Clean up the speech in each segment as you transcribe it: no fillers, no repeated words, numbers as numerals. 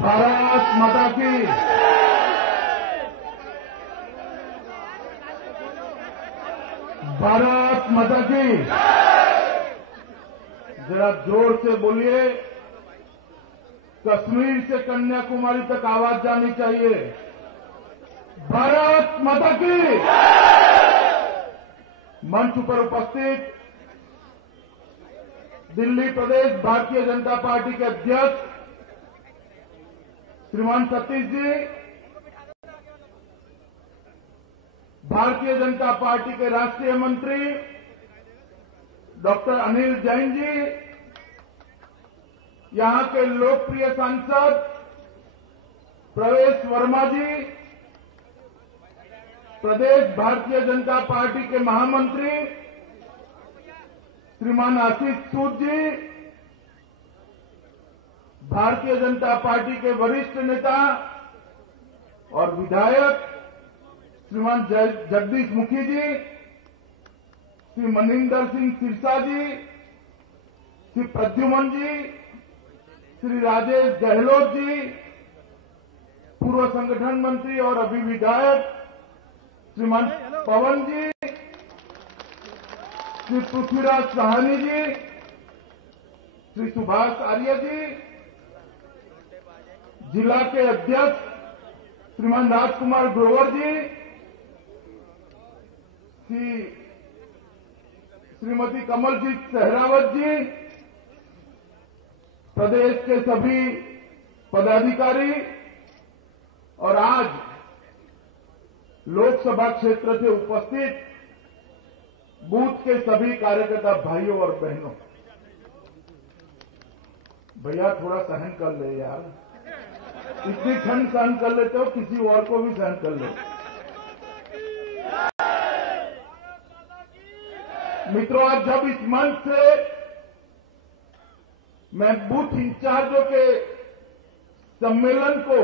भारत माता की भारत माता की जरा जोर से बोलिए। कश्मीर से कन्याकुमारी तक आवाज जानी चाहिए। भारत माता की। मंच पर उपस्थित दिल्ली प्रदेश भारतीय जनता पार्टी के अध्यक्ष श्रीमान सतीश जी, भारतीय जनता पार्टी के राष्ट्रीय मंत्री डॉक्टर अनिल जैन जी, यहां के लोकप्रिय सांसद प्रवेश वर्मा जी, प्रदेश भारतीय जनता पार्टी के महामंत्री श्रीमान आशीष सूद जी, भारतीय जनता पार्टी के वरिष्ठ नेता और विधायक श्रीमान जगदीश मुखी जी, श्री मनिंदर सिंह सिरसा जी, श्री प्रद्युमन जी, श्री राजेश गहलोत जी, पूर्व संगठन मंत्री और अभी विधायक श्रीमान पवन जी, श्री पृथ्वीराज साहनी जी, श्री सुभाष आर्य जी, जिला के अध्यक्ष श्रीमान राजकुमार ग्रोवर जी, श्रीमती कमलजीत सहरावत जी, प्रदेश के सभी पदाधिकारी और आज लोकसभा क्षेत्र से उपस्थित बूथ के सभी कार्यकर्ता भाइयों और बहनों, भैया थोड़ा सहन कर ले यार। इतनी ठंड सहन कर लेते हो, किसी और को भी सहन कर लो। मित्रों, आज जब इस मंच से मैं बूथ इंचार्जों के सम्मेलन को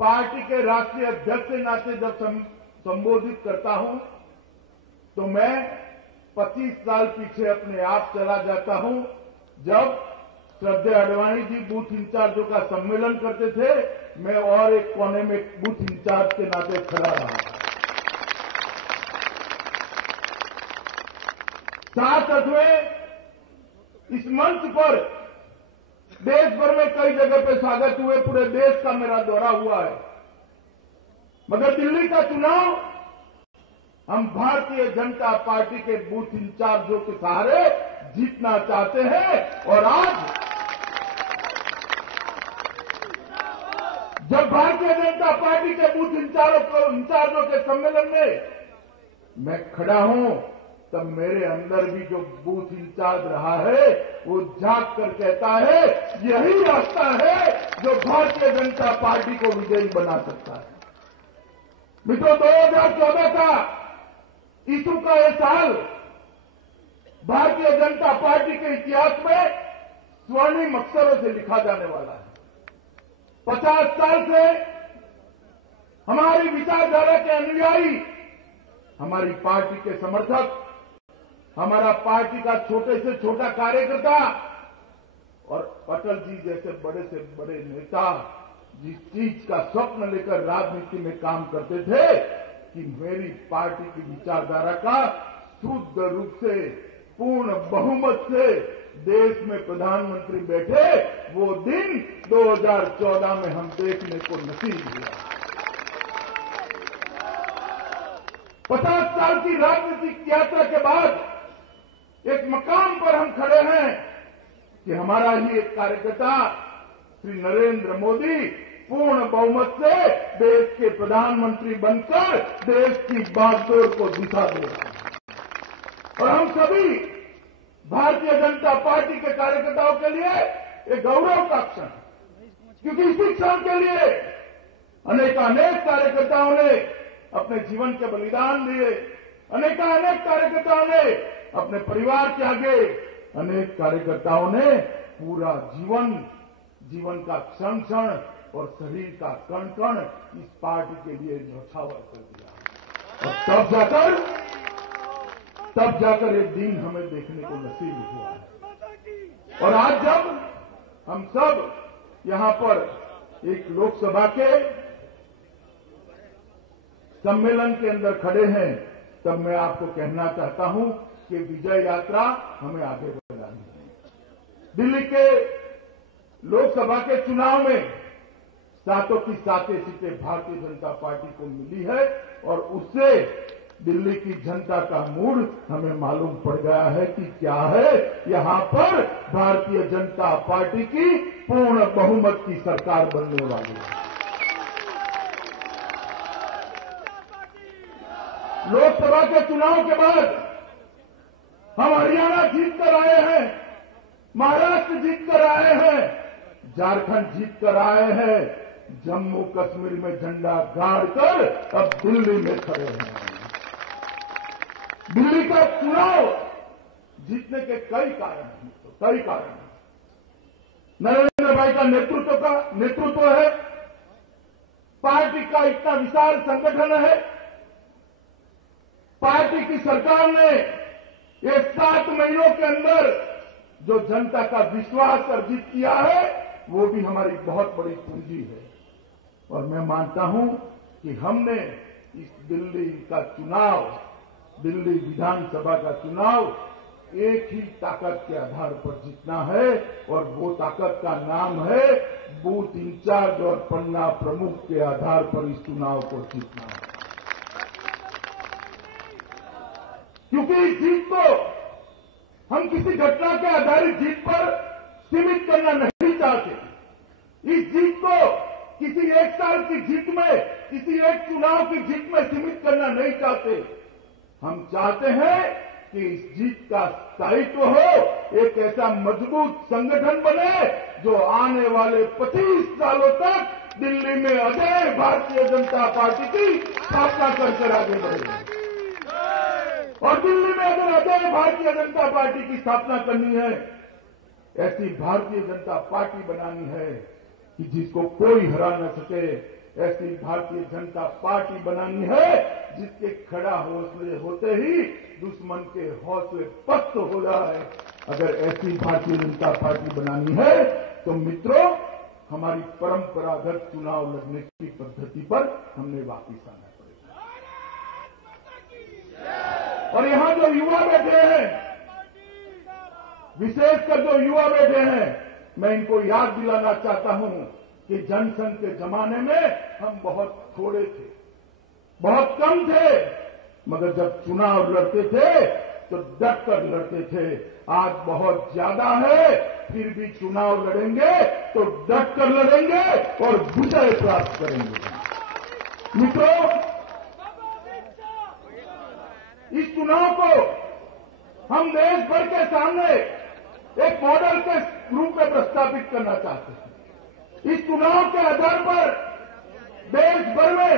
पार्टी के राष्ट्रीय अध्यक्ष के नाते जब संबोधित करता हूं, तो मैं 25 साल पीछे अपने आप चला जाता हूं, जब श्रद्धेय अडवाणी जी बूथ इंचार्जों का सम्मेलन करते थे। मैं और एक कोने में बूथ इंचार्ज के नाते खड़ा रहा। 7वें इस मंच पर देश भर में कई जगह पे स्वागत हुए, पूरे देश का मेरा दौरा हुआ है, मगर दिल्ली का चुनाव हम भारतीय जनता पार्टी के बूथ इंचार्जों के सहारे जीतना चाहते हैं। और आज जब भारतीय जनता पार्टी के बूथ इंचार्जों के सम्मेलन में मैं खड़ा हूं, तब मेरे अंदर भी जो बूथ इंचार्ज रहा है वो जाग कर कहता है, यही रास्ता है जो भारतीय जनता पार्टी को विजयी बना सकता है। मित्रों, 2014 का ईसू का यह साल भारतीय जनता पार्टी के इतिहास में स्वर्णिम अक्षरों से लिखा जाने वाला है। 50 साल से हमारी विचारधारा के अनुयायी, हमारी पार्टी के समर्थक, हमारा पार्टी का छोटे से छोटा कार्यकर्ता और अटल जी जैसे बड़े से बड़े नेता जिस चीज का स्वप्न लेकर राजनीति में काम करते थे कि मेरी पार्टी की विचारधारा का शुद्ध रूप से पूर्ण बहुमत से देश में प्रधानमंत्री बैठे, वो दिन 2014 में हम देखने को नसीब हुआ। 50 साल की राजनीतिक यात्रा के बाद एक मकाम पर हम खड़े हैं कि हमारा ही एक कार्यकर्ता श्री नरेंद्र मोदी पूर्ण बहुमत से देश के प्रधानमंत्री बनकर देश की बागडोर को दिशा दे रहा है। और हम सभी भारतीय जनता पार्टी के कार्यकर्ताओं के लिए एक गौरव का क्षण है, क्योंकि इसी क्षण के लिए अनेकानेक कार्यकर्ताओं ने अपने जीवन के बलिदान दिए, अनेकानेक कार्यकर्ताओं ने अपने परिवार त्यागे, अनेक कार्यकर्ताओं ने पूरा जीवन का क्षण क्षण और शरीर का कण कण इस पार्टी के लिए न्यौछावर कर दिया। और तब जाकर एक दिन हमें देखने को नसीब हुआ है। और आज जब हम सब यहां पर एक लोकसभा के सम्मेलन के अंदर खड़े हैं, तब मैं आपको कहना चाहता हूं कि विजय यात्रा हमें आगे बढ़ानी है। दिल्ली के लोकसभा के चुनाव में सातों की सातें सीटें भारतीय जनता पार्टी को मिली है और उससे दिल्ली की जनता का मूड हमें मालूम पड़ गया है कि क्या है। यहां पर भारतीय जनता पार्टी की पूर्ण बहुमत की सरकार बनने वाली है। लोकसभा के चुनाव के बाद हम हरियाणा जीत कर आए हैं, महाराष्ट्र जीत कर आए हैं, झारखंड जीत कर आए हैं, जम्मू कश्मीर में झंडा गाड़कर अब दिल्ली में खड़े हैं। दिल्ली का चुनाव जीतने के कई कारण हैं, कई कारण हैं। नरेंद्र भाई का नेतृत्व है, पार्टी का इतना विशाल संगठन है, पार्टी की सरकार ने ये 7 महीनों के अंदर जो जनता का विश्वास अर्जित किया है वो भी हमारी बहुत बड़ी पूंजी है। और मैं मानता हूं कि हमने इस दिल्ली का चुनाव, दिल्ली विधानसभा का चुनाव एक ही ताकत के आधार पर जीतना है और वो ताकत का नाम है बूथ इंचार्ज और पन्ना प्रमुख के आधार पर इस चुनाव को जीतना है। क्योंकि इस जीत को हम किसी घटना के आधारित जीत पर सीमित करना नहीं चाहते। इस जीत को किसी एक साल की जीत में, किसी एक चुनाव की जीत में सीमित करना नहीं चाहते। हम चाहते हैं कि इस जीत का स्थायित्व हो, एक ऐसा मजबूत संगठन बने जो आने वाले 25 सालों तक दिल्ली में अजय भारतीय जनता पार्टी की स्थापना कर आगे बढ़े। और दिल्ली में अगर अजय भारतीय जनता पार्टी की स्थापना करनी है, ऐसी भारतीय जनता पार्टी बनानी है कि जिसको कोई हरा न सके, ऐसी भारतीय जनता पार्टी बनानी है जिसके खड़ा हौसले होते ही दुश्मन के हौसले पस्त हो जाए। अगर ऐसी भारतीय जनता पार्टी बनानी है तो मित्रों, हमारी परंपरागत चुनाव लड़ने की पद्धति पर हमने वापिस आना पड़ेगा। और यहां जो युवा बैठे हैं, विशेषकर जो युवा बैठे हैं, मैं इनको याद दिलाना चाहता हूं कि जनसंघ के जमाने में हम बहुत थोड़े थे, बहुत कम थे, मगर जब चुनाव लड़ते थे तो डट कर लड़ते थे। आज बहुत ज्यादा है, फिर भी चुनाव लड़ेंगे तो डट कर लड़ेंगे और विजय प्राप्त करेंगे। मित्रों, इस चुनाव को हम देश भर के सामने एक मॉडल के रूप में प्रस्तावित करना चाहते हैं। इस चुनाव के आधार पर देश भर में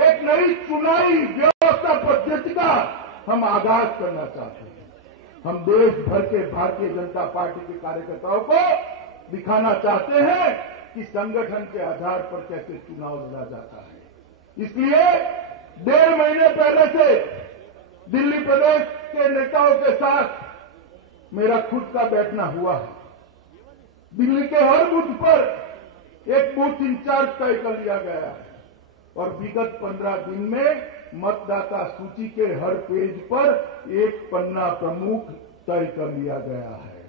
एक नई चुनावी व्यवस्था पद्धति का हम आगाज करना चाहते हैं। हम देश भर के भारतीय जनता पार्टी के कार्यकर्ताओं को दिखाना चाहते हैं कि संगठन के आधार पर कैसे चुनाव लड़ा जाता है। इसलिए 1.5 महीने पहले से दिल्ली प्रदेश के नेताओं के साथ मेरा खुद का बैठना हुआ है। दिल्ली के हर बूथ पर एक बूथ इंचार्ज तय कर लिया गया है और विगत 15 दिन में मतदाता सूची के हर पेज पर एक पन्ना प्रमुख तय कर लिया गया है।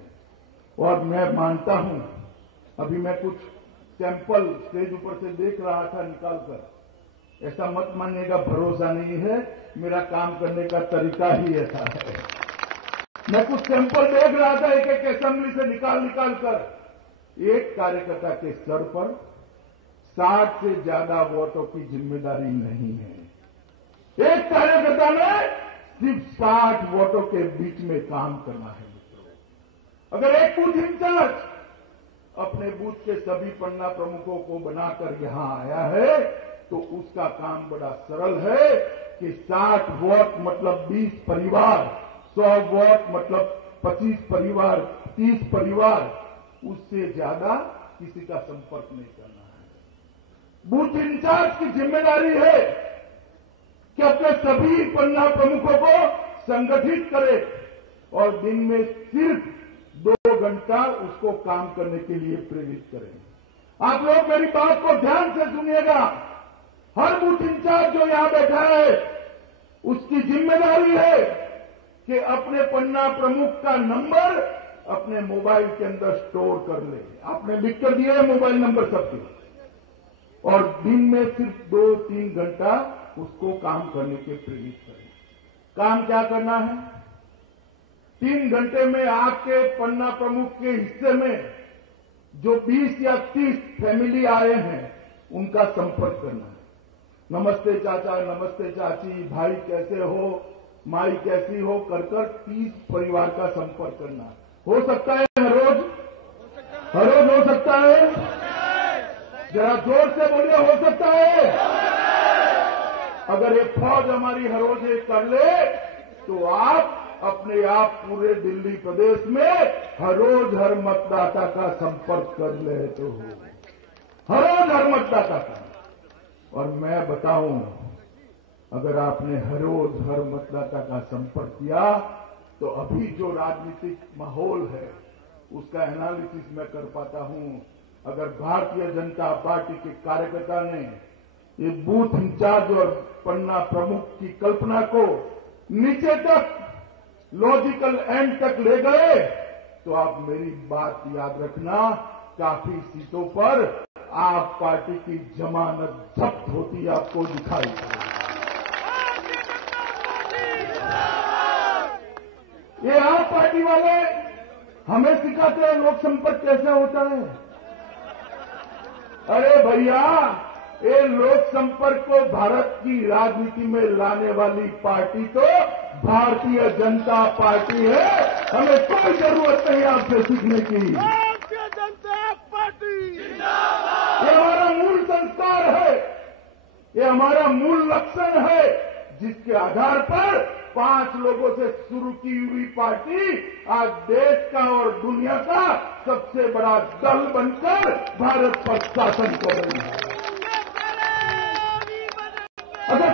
और मैं मानता हूं, अभी मैं कुछ सैंपल स्टेज ऊपर से देख रहा था निकालकर, ऐसा मत मानिएगा, भरोसा नहीं है, मेरा काम करने का तरीका ही ऐसा है। मैं कुछ सैंपल देख रहा था एक एक असेंबली से निकाल कर। एक कार्यकर्ता के सर पर 60 से ज्यादा वोटों की जिम्मेदारी नहीं है। एक कार्यकर्ता ने सिर्फ 60 वोटों के बीच में काम करना है। मित्रों, अगर एक बूथ इंचार्ज अपने बूथ के सभी पन्ना प्रमुखों को बनाकर यहां आया है तो उसका काम बड़ा सरल है कि 60 वोट मतलब 20 परिवार, 100 वोट मतलब 25 परिवार, 30 परिवार, उससे ज्यादा किसी का संपर्क नहीं करना है। बूथ इंचार्ज की जिम्मेदारी है कि अपने सभी पन्ना प्रमुखों को संगठित करे और दिन में सिर्फ 2 घंटा उसको काम करने के लिए प्रेरित करें। आप लोग मेरी बात को ध्यान से सुनिएगा। हर बूथ इंचार्ज जो यहां बैठा है उसकी जिम्मेदारी है कि अपने पन्ना प्रमुख का नंबर अपने मोबाइल के अंदर स्टोर कर ले। आपने लिख कर दिए मोबाइल नंबर सबके, और दिन में सिर्फ 2-3 घंटा उसको काम करने के प्रेरित करें। काम क्या करना है? 3 घंटे में आपके पन्ना प्रमुख के हिस्से में जो 20 या 30 फैमिली आए हैं उनका संपर्क करना है। नमस्ते चाचा, नमस्ते चाची, भाई कैसे हो, माई कैसी हो, कर 30 परिवार का संपर्क करना। हो सकता है हर रोज हो सकता है? जरा जोर से बोलिए, हो सकता है? अगर ये फौज हमारी हर रोज ये कर ले तो आप अपने आप पूरे दिल्ली प्रदेश में हर रोज हर मतदाता का संपर्क कर ले तो हो, हर रोज हर मतदाता का। और मैं बताऊं, अगर आपने हर रोज हर मतदाता का संपर्क किया तो अभी जो राजनीतिक माहौल है उसका एनालिसिस मैं कर पाता हूं। अगर भारतीय जनता पार्टी के कार्यकर्ता ने ये बूथ इंचार्ज और पन्ना प्रमुख की कल्पना को नीचे तक लॉजिकल एंड तक ले गए तो आप मेरी बात याद रखना, काफी सीटों पर आप पार्टी की जमानत जब्त होती आपको दिखाई पड़ेगी। ये आप पार्टी वाले हमें सिखाते हैं लोक संपर्क कैसे होता है। अरे भैया, ये लोक संपर्क को भारत की राजनीति में लाने वाली पार्टी तो भारतीय जनता पार्टी है। हमें कोई जरूरत नहीं आपसे सीखने की। भारतीय जनता पार्टी ये हमारा मूल संस्कार है, ये हमारा मूल लक्षण है, जिसके आधार पर 5 लोगों से शुरू की हुई पार्टी आज देश का और दुनिया का सबसे बड़ा दल बनकर भारत पर शासन कर रही है। अगर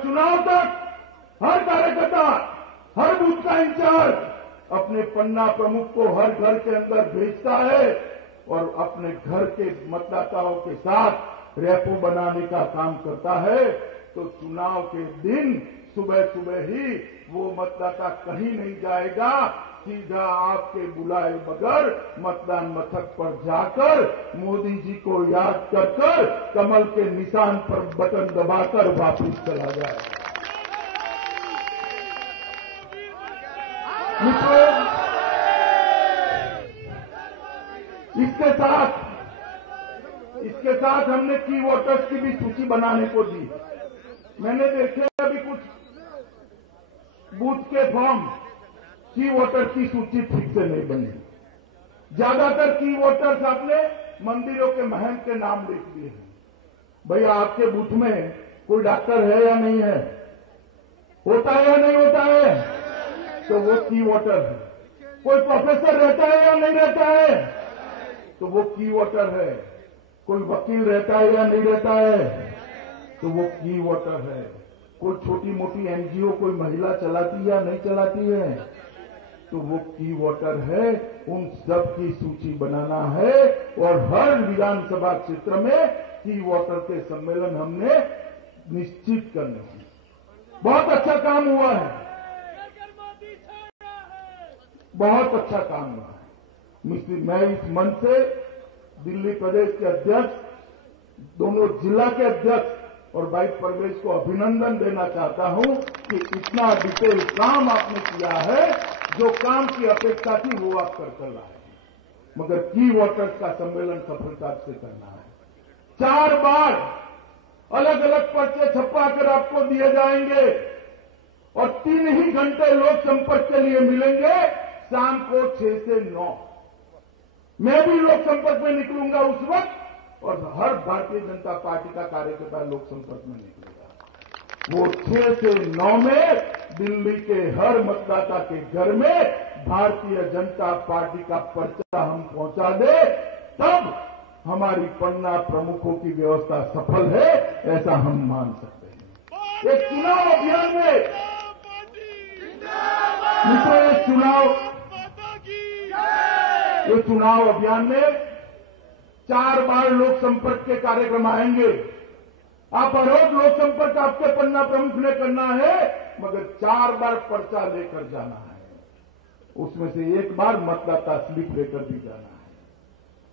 चुनाव तक हर कार्यकर्ता, हर बूथ का इंचार्ज अपने पन्ना प्रमुख को हर घर के अंदर भेजता है और अपने घर के मतदाताओं के साथ रेपो बनाने का काम करता है, तो चुनाव के दिन सुबह सुबह ही वो मतदाता कहीं नहीं जाएगा, सीधा आपके बुलाए बगैर मतदान मथक पर जाकर मोदी जी को याद कर कमल के निशान पर बटन दबाकर वापस चला जाएगा। मित्रों, इसके साथ हमने की वोटर्स की भी सूची बनाने को दी। मैंने देखे अभी कुछ बूथ के फॉर्म की वोटर्स की सूची ठीक से नहीं बनी। ज्यादातर की वोटर्स आपने मंदिरों के महंत के नाम लिख दिए हैं। भैया, आपके बूथ में कोई डॉक्टर है या नहीं है? होता है या नहीं होता है? तो वो की वोटर है। कोई प्रोफेसर रहता है या नहीं रहता है? तो वो की वोटर है। कोई वकील रहता है या नहीं रहता है? तो वो की वोटर है। कोई छोटी मोटी एनजीओ कोई महिला चलाती या नहीं चलाती है? तो वो की वोटर है। उन सब की सूची बनाना है और हर विधानसभा क्षेत्र में की वोटर के सम्मेलन हमने निश्चित करने हैं। बहुत अच्छा काम हुआ है, बहुत अच्छा काम हुआ है। मैं इस मंच से दिल्ली प्रदेश के अध्यक्ष, दोनों जिला के अध्यक्ष और भाई परवेश को अभिनंदन देना चाहता हूं कि इतना डिटेल काम आपने किया है। जो काम की अपेक्षा थी वो आप कर रहा है, मगर की वोटर्स का सम्मेलन सफलता से करना है। 4 बार अलग अलग पर्चे छपा कर आपको दिए जाएंगे और 3 ही घंटे लोक संपर्क के लिए मिलेंगे, शाम को 6 से 9। मैं भी लोक संपर्क में निकलूंगा उस वक्त और हर भारतीय जनता पार्टी का कार्यकर्ता लोक संपर्क में निकलेगा। वो 6 से 9 में दिल्ली के हर मतदाता के घर में भारतीय जनता पार्टी का पर्चा हम पहुंचा दे, तब हमारी पन्ना प्रमुखों की व्यवस्था सफल है, ऐसा हम मान सकते हैं। एक चुनाव अभियान में मित्रों, ये चुनाव अभियान में 4 बार लोक संपर्क के कार्यक्रम आएंगे। आप हर रोज लोक संपर्क आपके पन्ना प्रमुख ने करना है, मगर 4 बार पर्चा लेकर जाना है। उसमें से 1 बार मतदाता स्लिप लेकर भी जाना है।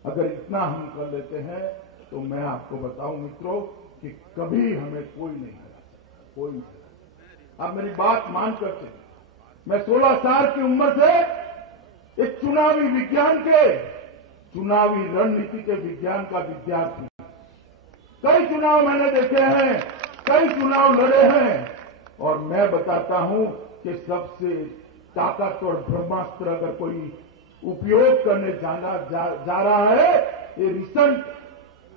अगर इतना हम कर लेते हैं तो मैं आपको बताऊं मित्रों कि कभी हमें कोई नहीं हरा सकता, कोई नहीं हरा सकता। आप मेरी बात मानकर चलिए। मैं 16 साल की उम्र से एक चुनावी विज्ञान के, चुनावी रणनीति के विज्ञान का विद्यार्थी। कई चुनाव मैंने देखे हैं, कई चुनाव लड़े हैं, और मैं बताता हूं कि सबसे ताकतवर ब्रह्मास्त्र अगर कोई उपयोग करने जा रहा है ये रिसेंट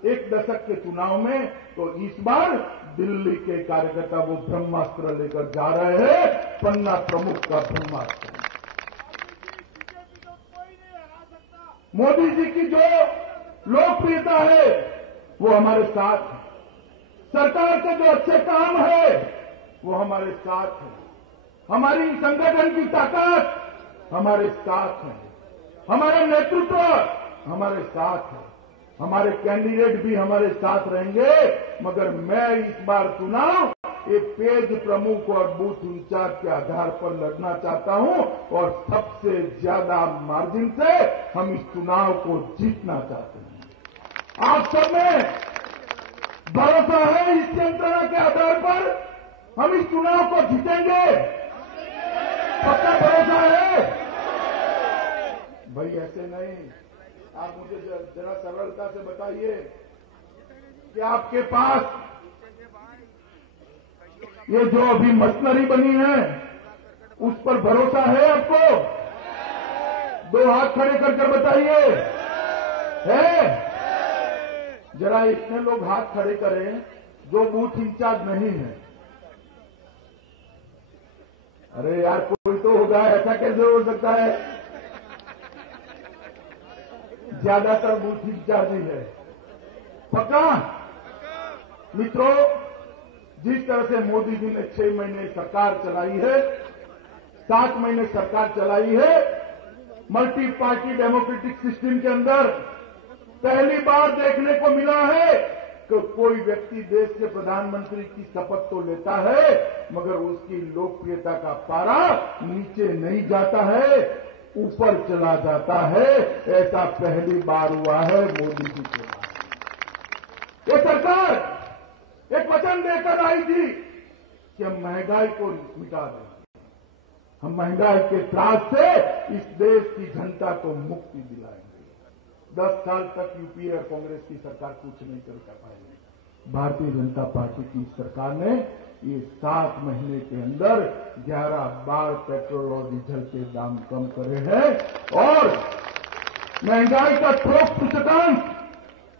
1 दशक के चुनाव में, तो इस बार दिल्ली के कार्यकर्ता वो ब्रह्मास्त्र लेकर जा रहे हैं, पन्ना प्रमुख का ब्रह्मास्त्र। मोदी जी की जो लोकप्रियता है वो हमारे साथ है, सरकार के जो अच्छे काम है वो हमारे साथ है, हमारी संगठन की ताकत हमारे साथ है, हमारा नेतृत्व हमारे साथ है, हमारे कैंडिडेट भी हमारे साथ रहेंगे। मगर मैं इस बार चुनाव एक पेज प्रमुख और बूथ इंचार्ज के आधार पर लड़ना चाहता हूं, और सबसे ज्यादा मार्जिन से हम इस चुनाव को जीतना चाहते हैं। आप सब में भरोसा है इस यंत्रणा के आधार पर हम इस चुनाव को जीतेंगे? पक्का भरोसा है? भाई ऐसे नहीं, आप मुझे जरा सरलता से बताइए कि आपके पास ये जो अभी मशीनरी बनी है उस पर भरोसा है आपको? 2 हाथ खड़े कर बताइए, है? जरा इतने लोग हाथ खड़े करें जो बूथ इंचार्ज नहीं है। अरे यार कोई तो होगा, ऐसा कैसे हो सकता है? ज्यादातर बूथ इंचार्ज ही है। पक्का? मित्रों, जिस तरह से मोदी जी ने 6 महीने सरकार चलाई है, 7 महीने सरकार चलाई है, मल्टी पार्टी डेमोक्रेटिक सिस्टम के अंदर पहली बार देखने को मिला है कि कोई व्यक्ति देश के प्रधानमंत्री की शपथ तो लेता है, मगर उसकी लोकप्रियता का पारा नीचे नहीं जाता है, ऊपर चला जाता है। ऐसा पहली बार हुआ है मोदी जी के। ये सरकार एक वचन देकर आई थी कि हम महंगाई को मिटा देंगे, हम महंगाई के त्रास से इस देश की जनता को मुक्ति दिलाएंगे। 10 साल तक यूपीए और कांग्रेस की सरकार कुछ नहीं कर पाएगी। भारतीय जनता पार्टी की सरकार ने ये 7 महीने के अंदर 11 बार पेट्रोल और डीजल के दाम कम करे हैं, और महंगाई का थोक सूचकांक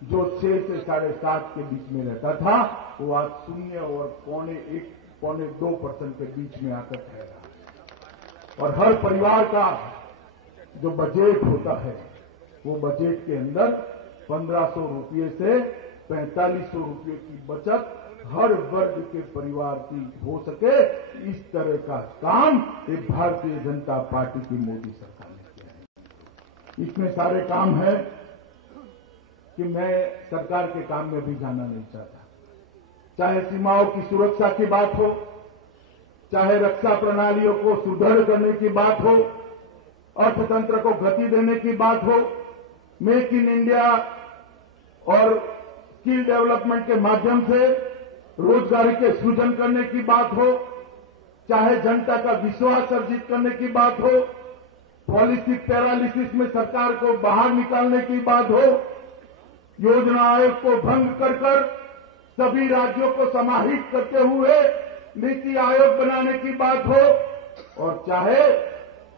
जो 6 से 7.5 के बीच में रहता था वो आज 0 और 0.1-2% के बीच में आकर ठहरा। और हर परिवार का जो बजट होता है वो बजट के अंदर 1500 रुपये से 4500 रुपये की बचत हर वर्ग के परिवार की हो सके, इस तरह का काम ये भारतीय जनता पार्टी की मोदी सरकार ने किया है। इसमें सारे काम है कि मैं सरकार के काम में भी जाना नहीं चाहता। चाहे सीमाओं की सुरक्षा की बात हो, चाहे रक्षा प्रणालियों को सुदृढ़ करने की बात हो, अर्थतंत्र को गति देने की बात हो, मेक इन इंडिया और स्किल डेवलपमेंट के माध्यम से रोजगारी के सृजन करने की बात हो, चाहे जनता का विश्वास अर्जित करने की बात हो, पॉलिसी पैरालिसिस में सरकार को बाहर निकालने की बात हो, योजना आयोग को भंग कर सभी राज्यों को समाहित करते हुए नीति आयोग बनाने की बात हो, और चाहे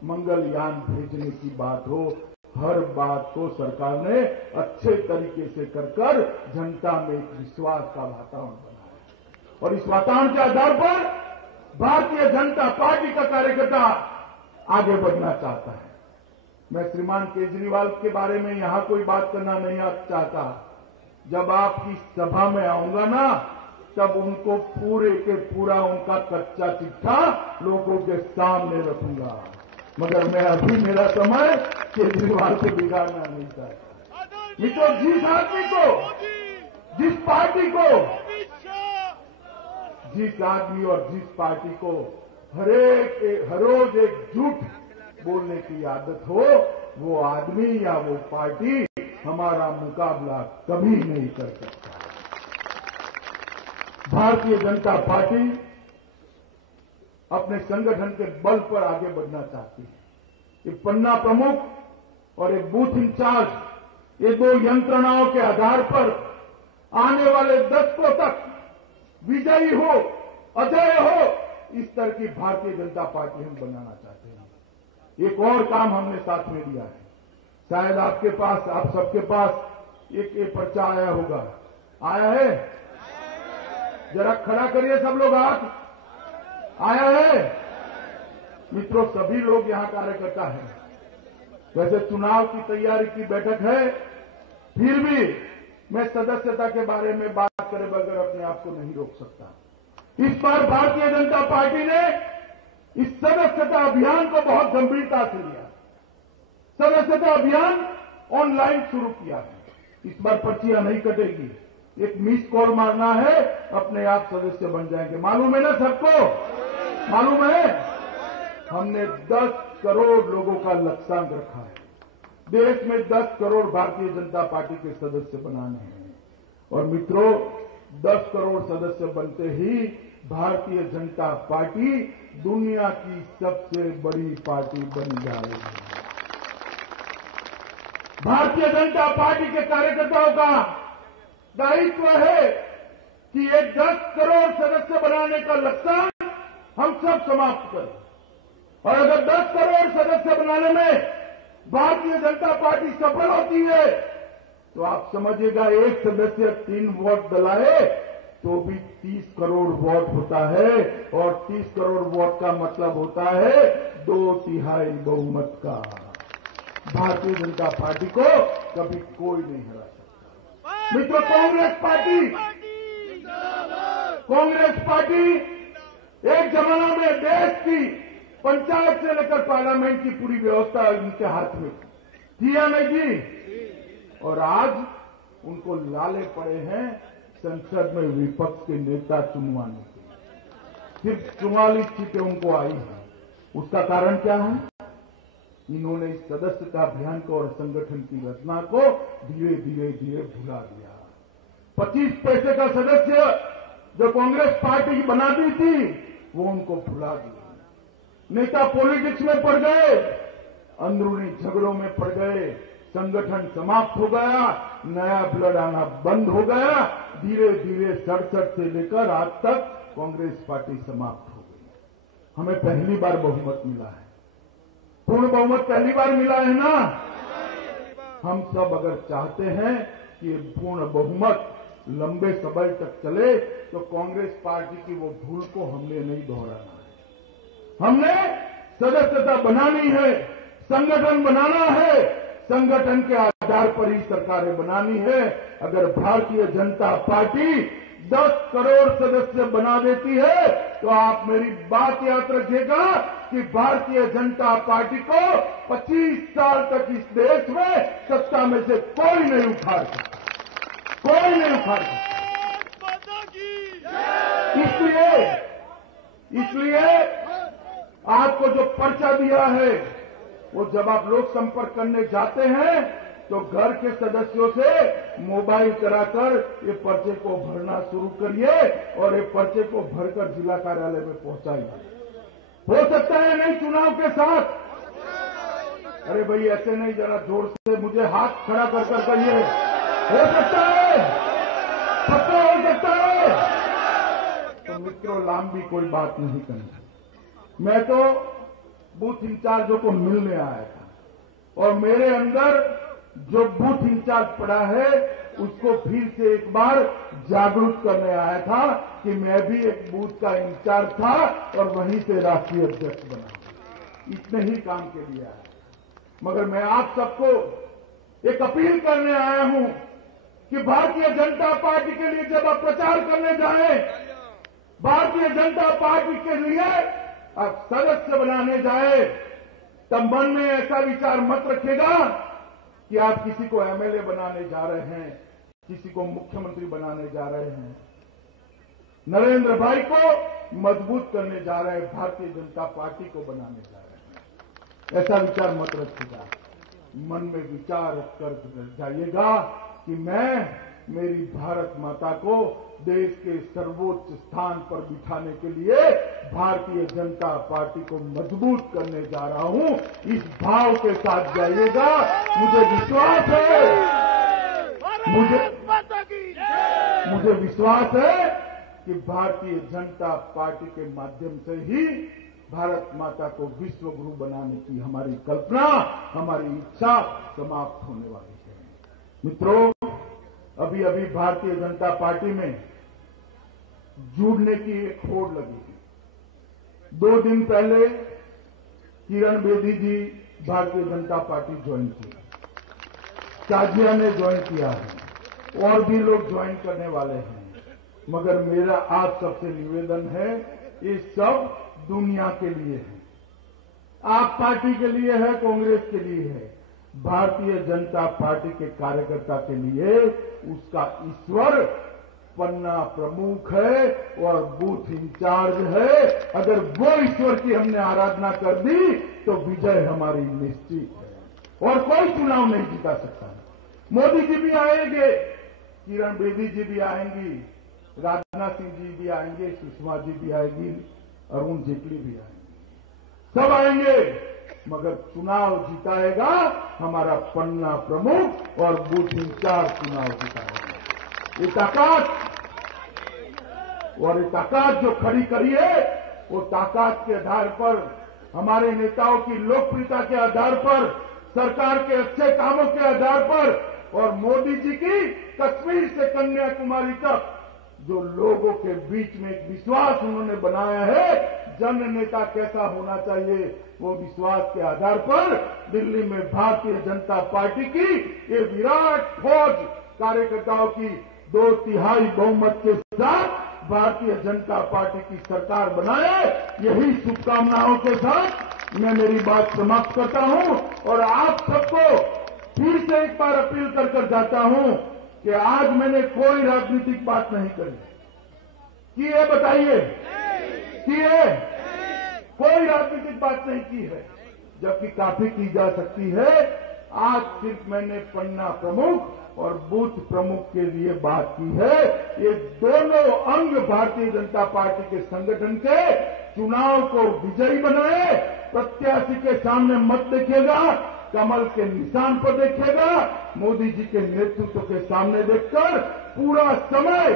मंगलयान भेजने की बात हो, हर बात को सरकार ने अच्छे तरीके से कर जनता में एक विश्वास का वातावरण बनाया। और इस वातावरण के आधार पर भारतीय जनता पार्टी का कार्यकर्ता आगे बढ़ना चाहता है। मैं श्रीमान केजरीवाल के बारे में यहां कोई बात करना नहीं चाहता। जब आपकी सभा में आऊंगा ना, तब उनको पूरे के पूरा उनका कच्चा चिट्ठा लोगों के सामने रखूंगा। मगर मैं अभी मेरा समय केजरीवाल को बिगाड़ना नहीं चाहता। मित्रों, जिस आदमी को, जिस पार्टी को, जिस आदमी और जिस पार्टी को हर रोज एक झूठ बोलने की आदत हो, वो आदमी या वो पार्टी हमारा मुकाबला कभी नहीं कर सकता। भारतीय जनता पार्टी अपने संगठन के बल पर आगे बढ़ना चाहती है। एक पन्ना प्रमुख और एक बूथ इंचार्ज, ये दो यंत्रणाओं के आधार पर आने वाले दशकों तक विजयी हो, अजय हो, इस तरह की भारतीय जनता पार्टी हम बनाना चाहते हैं। एक और काम हमने साथ में दिया है। शायद आपके पास, आप सबके पास एक पर्चा आया होगा। आया है? जरा खड़ा करिए सब लोग हाथ। आया है? मित्रों, सभी लोग यहां कार्यकर्ता हैं। वैसे चुनाव की तैयारी की बैठक है, फिर भी मैं सदस्यता के बारे में बात करे बगैर अपने आप को नहीं रोक सकता। इस बार भारतीय जनता पार्टी ने इस सदस्यता अभियान को बहुत गंभीरता से लिया। सदस्यता अभियान ऑनलाइन शुरू किया है। इस बार पर्चियां नहीं कटेगी, एक मिस कॉल मारना है, अपने आप सदस्य बन जाएंगे। मालूम है ना सबको? मालूम है? हमने 10 करोड़ लोगों का लक्ष्यांक रखा है। देश में 10 करोड़ भारतीय जनता पार्टी के सदस्य बनाने हैं। और मित्रों, 10 करोड़ सदस्य बनते ही भारतीय जनता पार्टी दुनिया की सबसे बड़ी पार्टी बन जाएगी। भारतीय जनता पार्टी के कार्यकर्ताओं का दायित्व है कि ये 10 करोड़ सदस्य बनाने का लक्ष्य हम सब समाप्त करें। और अगर 10 करोड़ सदस्य बनाने में भारतीय जनता पार्टी सफल होती है, तो आप समझिएगा, एक सदस्य 3 वोट डलाए तो भी 30 करोड़ वोट होता है। और 30 करोड़ वोट का मतलब होता है 2/3 बहुमत का। भारतीय जनता पार्टी को कभी कोई नहीं हरा सकता। मित्रों, कांग्रेस पार्टी एक जमाना में देश की पंचायत से लेकर पार्लियामेंट की पूरी व्यवस्था उनके हाथ में थी या नहीं थी? और आज उनको लाले पड़े हैं संसद में विपक्ष के नेता चुनवाने के। सिर्फ 44 सीटें उनको आई हैं। उसका कारण क्या है? इन्होंने इस सदस्यता अभियान को और संगठन की रचना को धीरे धीरे भुला दिया। 25 पैसे का सदस्य जो कांग्रेस पार्टी बनाती थी, वो उनको भुला दिया। नेता पॉलिटिक्स में पड़ गए, अंदरूनी झगड़ों में पड़ गए, संगठन समाप्त हो गया, नया ब्लड आना बंद हो गया। धीरे धीरे 67 से लेकर आज तक कांग्रेस पार्टी समाप्त हो गई। हमें पहली बार बहुमत मिला है। पूर्ण बहुमत पहली बार मिला है ना? हम सब अगर चाहते हैं कि पूर्ण बहुमत लंबे समय तक चले, तो कांग्रेस पार्टी की वो भूल को हमने नहीं दोहराना है। हमने सदस्यता बनानी है, संगठन बनाना है, संगठन के आधार पर ही सरकारें बनानी है। अगर भारतीय जनता पार्टी 10 करोड़ सदस्य बना देती है, तो आप मेरी बात याद रखिएगा कि भारतीय जनता पार्टी को 25 साल तक इस देश में सत्ता में से कोई नहीं उखाड़ सकता, कोई नहीं उखाड़ सकता। इसलिए आपको जो पर्चा दिया है, वो जब आप लोक संपर्क करने जाते हैं, तो घर के सदस्यों से मोबाइल कराकर ये पर्चे को भरना शुरू करिए और ये पर्चे को भरकर जिला कार्यालय में पहुंचाइए। हो सकता है नहीं चुनाव के साथ। अरे भाई, ऐसे नहीं, जरा जोर से मुझे हाथ खड़ा कर करिए। हो सकता है, पक्का हो सकता है। तो मित्रों, लंबी कोई बात नहीं करनी। मैं तो बूथ इंचार्जों को मिलने आया था और मेरे अंदर जो बूथ इंचार्ज पड़ा है, उसको फिर से एक बार जागरूक करने आया था कि मैं भी एक बूथ का इंचार्ज था और वहीं से राष्ट्रीय अध्यक्ष बना। इतने ही काम के लिए आया। मगर मैं आप सबको एक अपील करने आया हूं कि भारतीय जनता पार्टी के लिए जब आप प्रचार करने जाएं, भारतीय जनता पार्टी के लिए आप सदस्य बनाने जाए, तब मन में ऐसा विचार मत रखिएगा कि आप किसी को एमएलए बनाने जा रहे हैं, किसी को मुख्यमंत्री बनाने जा रहे हैं। नरेंद्र भाई को मजबूत करने जा रहे हैं, भारतीय जनता पार्टी को बनाने जा रहे हैं। ऐसा विचार मत रखिएगा। मन में विचार रखकर जाइएगा कि मैं मेरी भारत माता को देश के सर्वोच्च स्थान पर बिठाने के लिए भारतीय जनता पार्टी को मजबूत करने जा रहा हूं। इस भाव के साथ जाइएगा। मुझे विश्वास है, मुझे विश्वास है कि भारतीय जनता पार्टी के माध्यम से ही भारत माता को विश्व गुरु बनाने की हमारी कल्पना, हमारी इच्छा समाप्त होने वाली है। मित्रों, अभी अभी भारतीय जनता पार्टी में जुड़ने की एक होड़ लगी है। 2 दिन पहले किरण बेदी जी भारतीय जनता पार्टी ज्वाइन की, काजिया ने ज्वाइन किया है और भी लोग ज्वाइन करने वाले हैं। मगर मेरा आप सबसे निवेदन है, ये सब दुनिया के लिए है, आप पार्टी के लिए है, कांग्रेस के लिए है, भारतीय जनता पार्टी के कार्यकर्ता के लिए उसका ईश्वर पन्ना प्रमुख है और बूथ इंचार्ज है। अगर वो ईश्वर की हमने आराधना कर दी तो विजय हमारी निश्चित है और कोई चुनाव नहीं जीता सकता। मोदी जी भी आएंगे, किरण बेदी जी भी आएंगी, राजनाथ सिंह जी भी आएंगे, सुषमा जी भी आएगी, अरुण जेटली भी आएंगे, सब आएंगे, मगर चुनाव जिताएगा हमारा पन्ना प्रमुख और बूथ इंचार्ज चुनाव जिताएगा। ये ताकत जो खड़ी करी है, वो ताकत के आधार पर, हमारे नेताओं की लोकप्रियता के आधार पर, सरकार के अच्छे कामों के आधार पर और मोदी जी की कश्मीर से कन्याकुमारी तक जो लोगों के बीच में एक विश्वास उन्होंने बनाया है, जन नेता कैसा होना चाहिए, वो विश्वास के आधार पर दिल्ली में भारतीय जनता पार्टी की ये विराट फौज कार्यकर्ताओं की 2/3 बहुमत के साथ भारतीय जनता पार्टी की सरकार बनाए। यही शुभकामनाओं के साथ मैं मेरी बात समाप्त करता हूं और आप सबको फिर से एक बार अपील कर जाता हूं कि आज मैंने कोई राजनीतिक बात नहीं करी। की है बताइए? की है? कोई राजनीतिक बात नहीं की है, जबकि काफी की जा सकती है। आज सिर्फ मैंने पन्ना प्रमुख और बूथ प्रमुख के लिए बात की है। ये दोनों अंग भारतीय जनता पार्टी के संगठन के चुनाव को विजयी बनाए। प्रत्याशी के सामने मत देखिएगा, कमल के निशान पर देखिएगा, मोदी जी के नेतृत्व के सामने देखकर पूरा समय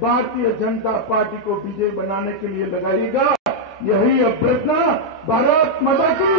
भारतीय जनता पार्टी को विजयी बनाने के लिए लगाइएगा। यही अभ्यर्थना। भारत माता की।